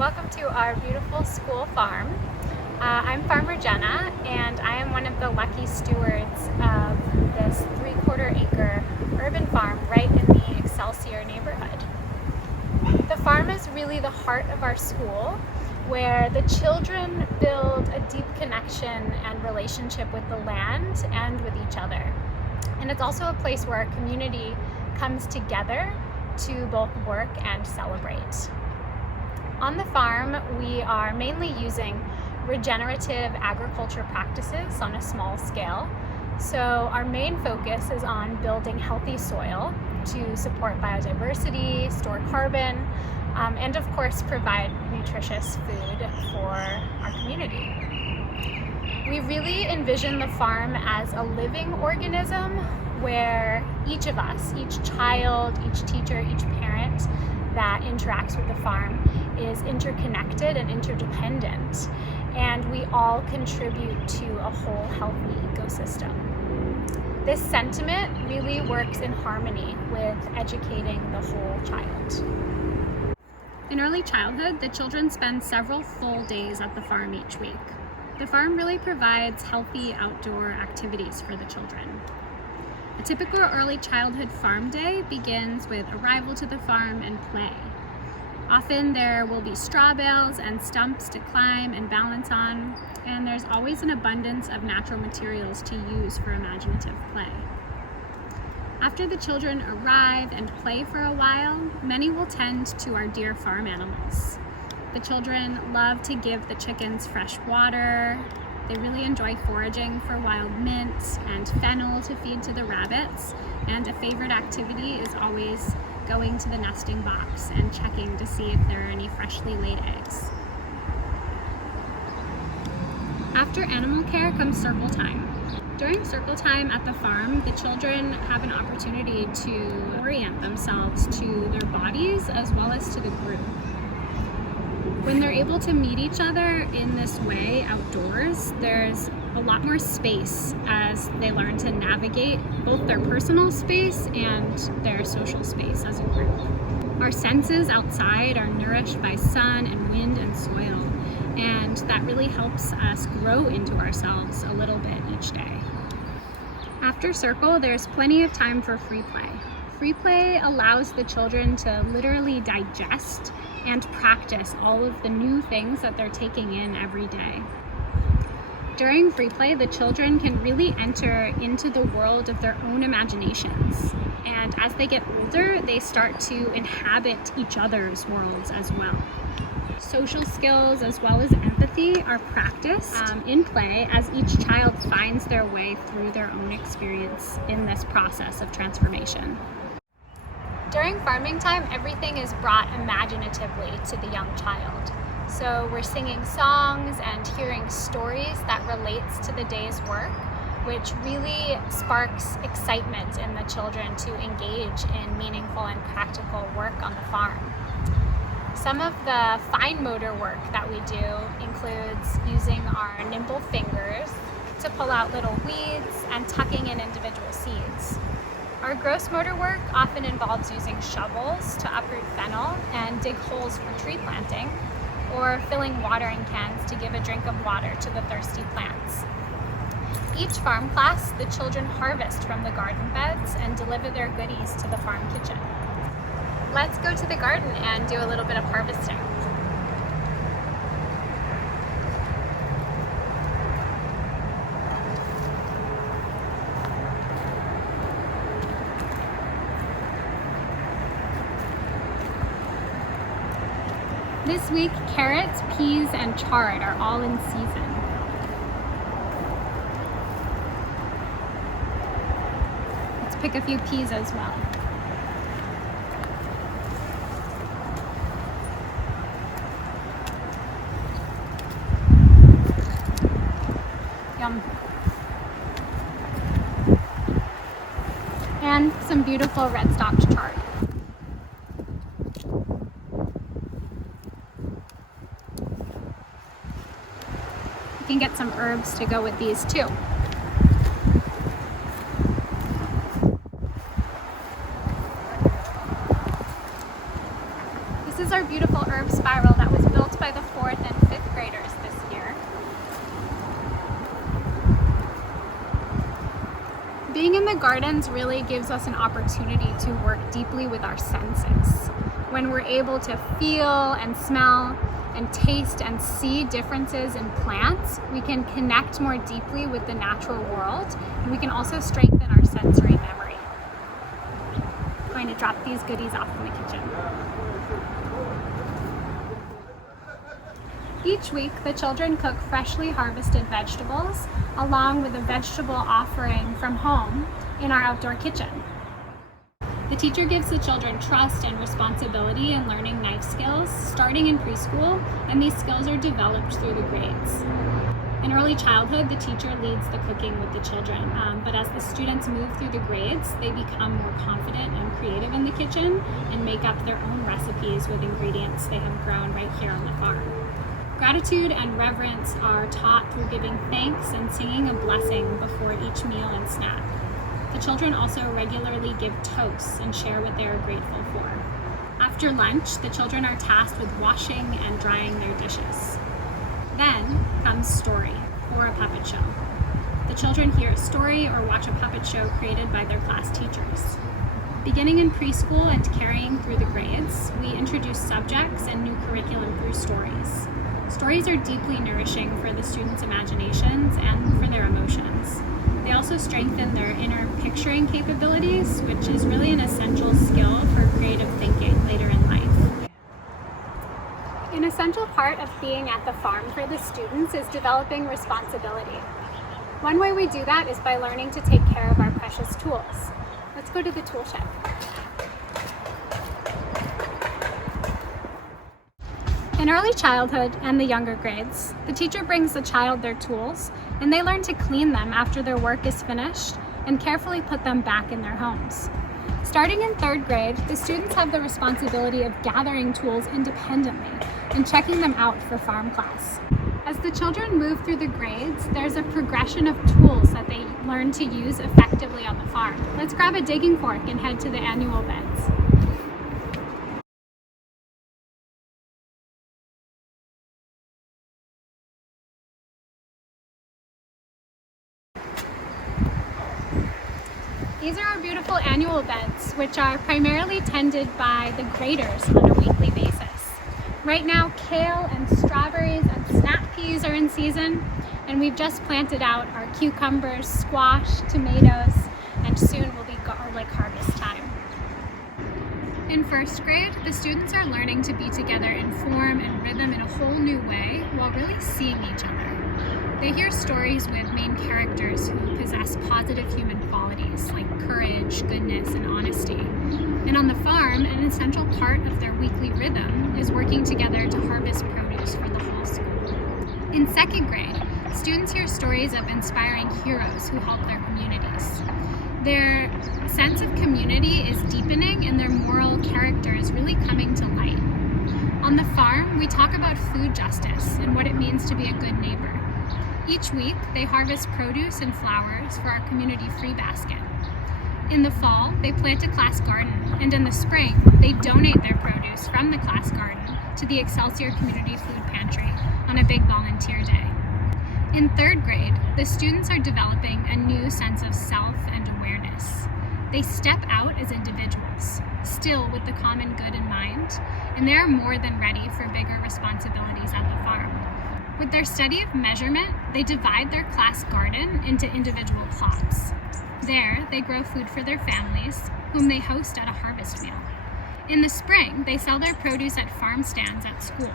Welcome to our beautiful school farm. I'm Farmer Jenna, and I am one of the lucky stewards of this 3/4 acre urban farm right in the Excelsior neighborhood. The farm is really the heart of our school, where the children build a deep connection and relationship with the land and with each other. And it's also a place where our community comes together to both work and celebrate. On the farm, we are mainly using regenerative agriculture practices on a small scale. So our main focus is on building healthy soil to support biodiversity, store carbon, and of course provide nutritious food for our community. We really envision the farm as a living organism where each of us, each child, each teacher, each parent that interacts with the farm is interconnected and interdependent, and we all contribute to a whole healthy ecosystem. This sentiment really works in harmony with educating the whole child. In early childhood, the children spend several full days at the farm each week. The farm really provides healthy outdoor activities for the children. A typical early childhood farm day begins with arrival to the farm and play. Often there will be straw bales and stumps to climb and balance on, and there's always an abundance of natural materials to use for imaginative play. After the children arrive and play for a while, many will tend to our dear farm animals. The children love to give the chickens fresh water. They really enjoy foraging for wild mint and fennel to feed to the rabbits, and a favorite activity is always going to the nesting box and checking to see if there are any freshly laid eggs. After animal care comes circle time. During circle time at the farm, the children have an opportunity to orient themselves to their bodies as well as to the group. When they're able to meet each other in this way outdoors, there's a lot more space as they learn to navigate both their personal space and their social space as a group. Our senses outside are nourished by sun and wind and soil, and that really helps us grow into ourselves a little bit each day. After circle, there's plenty of time for free play. Free play allows the children to literally digest and practice all of the new things that they're taking in every day. During free play, the children can really enter into the world of their own imaginations. And as they get older, they start to inhabit each other's worlds as well. Social skills as well as empathy are practiced in play as each child finds their way through their own experience in this process of transformation. During farming time, everything is brought imaginatively to the young child. So we're singing songs and hearing stories that relates to the day's work, which really sparks excitement in the children to engage in meaningful and practical work on the farm. Some of the fine motor work that we do includes using our nimble fingers to pull out little weeds and tucking in individual seeds. Our gross motor work often involves using shovels to uproot fennel and dig holes for tree planting, or filling watering cans to give a drink of water to the thirsty plants. Each farm class, the children harvest from the garden beds and deliver their goodies to the farm kitchen. Let's go to the garden and do a little bit of harvesting. This week, carrots, peas, and chard are all in season. Let's pick a few peas as well. Yum. And some beautiful red-stalked chard. You can get some herbs to go with these too. is our beautiful herb spiral that was built by the 4th and 5th graders this year. Being in the gardens really gives us an opportunity to work deeply with our senses. When we're able to feel and smell and taste and see differences in plants, we can connect more deeply with the natural world, and we can also strengthen our sensory memory. I'm going to drop these goodies off in the kitchen. Each week, the children cook freshly harvested vegetables along with a vegetable offering from home in our outdoor kitchen. The teacher gives the children trust and responsibility in learning knife skills starting in preschool, and these skills are developed through the grades. In early childhood, the teacher leads the cooking with the children, but as the students move through the grades, they become more confident and creative in the kitchen and make up their own recipes with ingredients they have grown right here on the farm. Gratitude and reverence are taught through giving thanks and singing a blessing before each meal and snack. The children also regularly give toasts and share what they are grateful for. After lunch, the children are tasked with washing and drying their dishes. Then comes story, or a puppet show. The children hear a story or watch a puppet show created by their class teachers. Beginning in preschool and carrying through the grades, we introduce subjects and new curriculum through stories. Stories are deeply nourishing for the students' imaginations and for their emotions. They also strengthen their inner picturing capabilities, which is really an essential skill for creative thinking later in life. An essential part of being at the farm for the students is developing responsibility. One way we do that is by learning to take care of our precious tools. Let's go to the tool shed. In early childhood and the younger grades, the teacher brings the child their tools, and they learn to clean them after their work is finished and carefully put them back in their homes. Starting in 3rd grade, the students have the responsibility of gathering tools independently and checking them out for farm class. As the children move through the grades, there's a progression of tools that they learn to use effectively on the farm. Let's grab a digging fork and head to the annual beds. These are our beautiful annual beds, which are primarily tended by the graders on a weekly basis. Right now, kale and strawberries and snap peas are in season, and we've just planted out our cucumbers, squash, tomatoes, and soon will be garlic harvest time. In 1st grade, the students are learning to be together in form and rhythm in a whole new way while really seeing each other. They hear stories with main characters who possess positive human qualities like courage, goodness, and honesty. And on the farm, an essential part of their weekly rhythm is working together to harvest produce for the whole school. In 2nd grade, students hear stories of inspiring heroes who help their communities. Their sense of community is deepening and their moral character is really coming to light. On the farm, we talk about food justice and what it means to be a good neighbor. Each week, they harvest produce and flowers for our community free basket. In the fall, they plant a class garden, and in the spring, they donate their produce from the class garden to the Excelsior Community Food Pantry on a big volunteer day. In 3rd grade, the students are developing a new sense of self and awareness. They step out as individuals, still with the common good in mind, and they are more than ready for bigger responsibilities at the farm. With their study of measurement, they divide their class garden into individual plots. There, they grow food for their families, whom they host at a harvest meal. In the spring, they sell their produce at farm stands at school.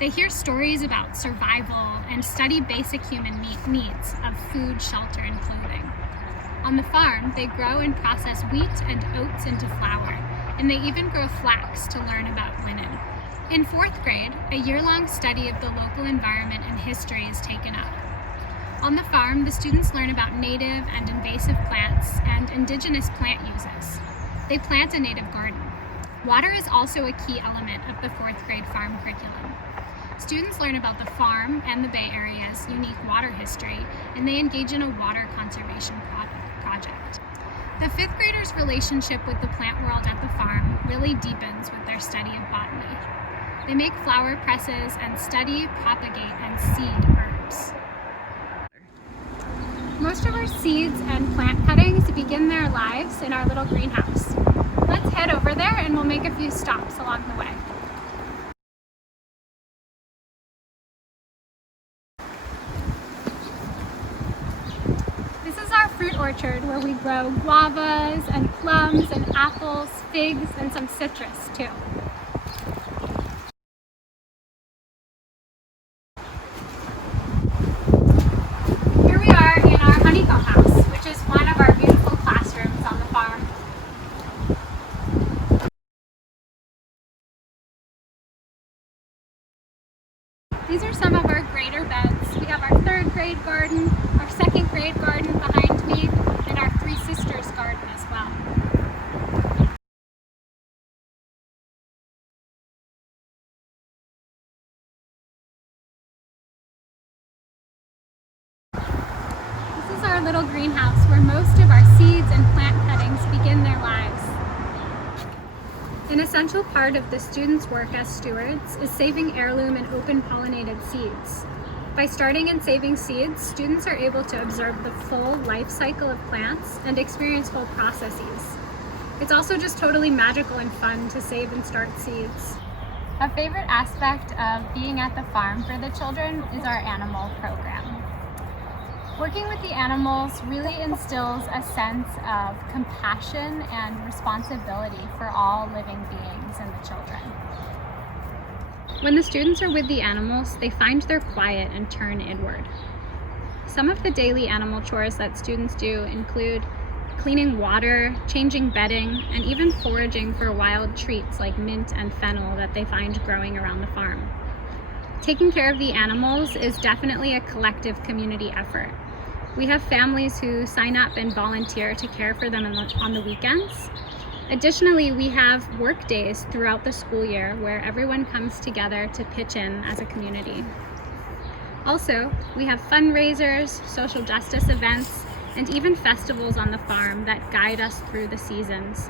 They hear stories about survival and study basic human needs of food, shelter, and clothing. On the farm, they grow and process wheat and oats into flour, and they even grow flax to learn about linen. In 4th grade, a year-long study of the local environment and history is taken up. On the farm, the students learn about native and invasive plants and indigenous plant uses. They plant a native garden. Water is also a key element of the 4th grade farm curriculum. Students learn about the farm and the Bay Area's unique water history, and they engage in a water conservation project. The 5th graders' relationship with the plant world at the farm really deepens with their study of botany. They make flower presses and study, propagate, and seed herbs. Most of our seeds and plant cuttings begin their lives in our little greenhouse. Let's head over there and we'll make a few stops along the way. This is our fruit orchard where we grow guavas and plums and apples, figs, and some citrus too. Here we are in our honeycomb house, which is one of our beautiful classrooms on the farm. These are some of our grader beds. We have our 3rd grade garden, our 2nd grade garden behind me, and our 3 sisters garden as well. This is our little greenhouse where most of our seeds and plant cuttings begin their lives. An essential part of the students' work as stewards is saving heirloom and open pollinated seeds. By starting and saving seeds, students are able to observe the full life cycle of plants and experience whole processes. It's also just totally magical and fun to save and start seeds. A favorite aspect of being at the farm for the children is our animal program. Working with the animals really instills a sense of compassion and responsibility for all living beings and the children. When the students are with the animals, they find their quiet and turn inward. Some of the daily animal chores that students do include cleaning water, changing bedding, and even foraging for wild treats like mint and fennel that they find growing around the farm. Taking care of the animals is definitely a collective community effort. We have families who sign up and volunteer to care for them on the weekends. Additionally, we have work days throughout the school year where everyone comes together to pitch in as a community. Also, we have fundraisers, social justice events, and even festivals on the farm that guide us through the seasons.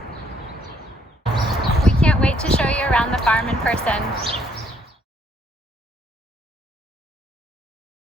We can't wait to show you around the farm in person.